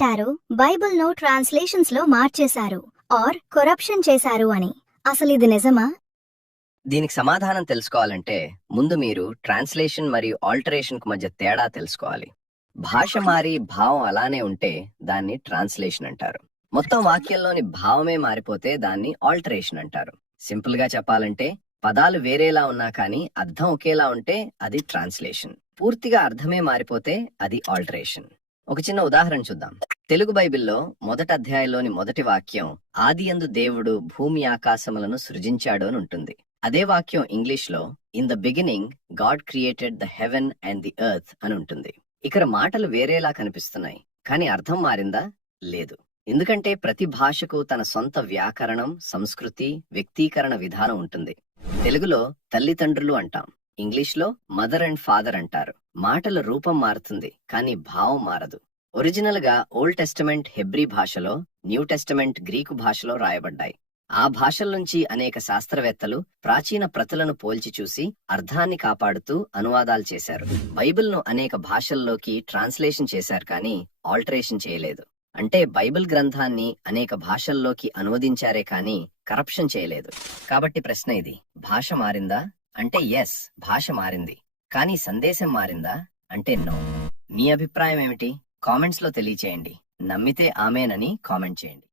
అంటారు బైబిల్ను ట్రాన్స్లేషన్స్ లో మార్చేశారు ఆర్ కరప్షన్ చేశారు అని. అసలు ఇది నిజమా? దీనికి సమాధానం తెలుసుకోవాలంటే ముందు మీరు ట్రాన్స్లేషన్ మరియు ఆల్టరేషన్ కు మధ్య తేడా తెలుసుకోవాలి. భాష మారి భావం అలానే ఉంటే దాన్ని ట్రాన్స్లేషన్ అంటారు. మొత్తం వాక్యంలోని భావమే మారిపోతే దాన్ని ఆల్టరేషన్ అంటారు. సింపుల్ గా చెప్పాలంటే పదాలు వేరేలా ఉన్నా కానీ అర్థం ఒకేలా ఉంటే అది ట్రాన్స్లేషన్. పూర్తిగా అర్థమే మారిపోతే అది ఆల్టరేషన్. ఒక చిన్న ఉదాహరణ చూద్దాం. తెలుగు బైబిల్లో మొదటి అధ్యాయంలోని మొదటి వాక్యం ఆదియందు దేవుడు భూమి ఆకాశములను సృజించాడు అని ఉంటుంది. అదే వాక్యం ఇంగ్లీష్ లో in the beginning God created the heaven and the earth అని ఉంటుంది. ఇక్కడ మాటలు వేరేలా కనిపిస్తున్నాయి కానీ అర్థం మారిందా? లేదు. ఎందుకంటే ప్రతి భాషకు తన సొంత వ్యాకరణం, సంస్కృతి, వ్యక్తీకరణ విధానం ఉంటుంది. తెలుగులో తల్లిదండ్రులు అంటాం, ఇంగ్లీష్ లో మదర్ అండ్ ఫాదర్ అంటారు. మాటల రూపం మారుతుంది కానీ భావం మారదు. ఒరిజినల్ గా ఓల్డ్ టెస్టమెంట్ హెబ్రీ భాషలో, న్యూ టెస్టమెంట్ గ్రీకు భాషలో రాయబడ్డాయి. ఆ భాషల నుంచి అనేక శాస్త్రవేత్తలు ప్రాచీన ప్రతులను పోల్చి చూసి అర్థాన్ని కాపాడుతూ అనువాదాలు చేశారు. బైబిల్ ను అనేక భాషల్లోకి ట్రాన్స్లేషన్ చేశారు కానీ ఆల్టరేషన్ చేయలేదు. అంటే బైబిల్ గ్రంథాన్ని అనేక భాషల్లోకి అనువదించారే కానీ కరప్షన్ చేయలేదు. కాబట్టి ప్రశ్న ఇది, భాష మారిందా అంటే ఎస్, భాష మారింది. కానీ సందేశం మారిందా అంటే నో. మీ అభిప్రాయం ఏమిటి? కామెంట్స్ లో తెలియచేయండి. నమ్మితే ఆమేనని కామెంట్ చేయండి.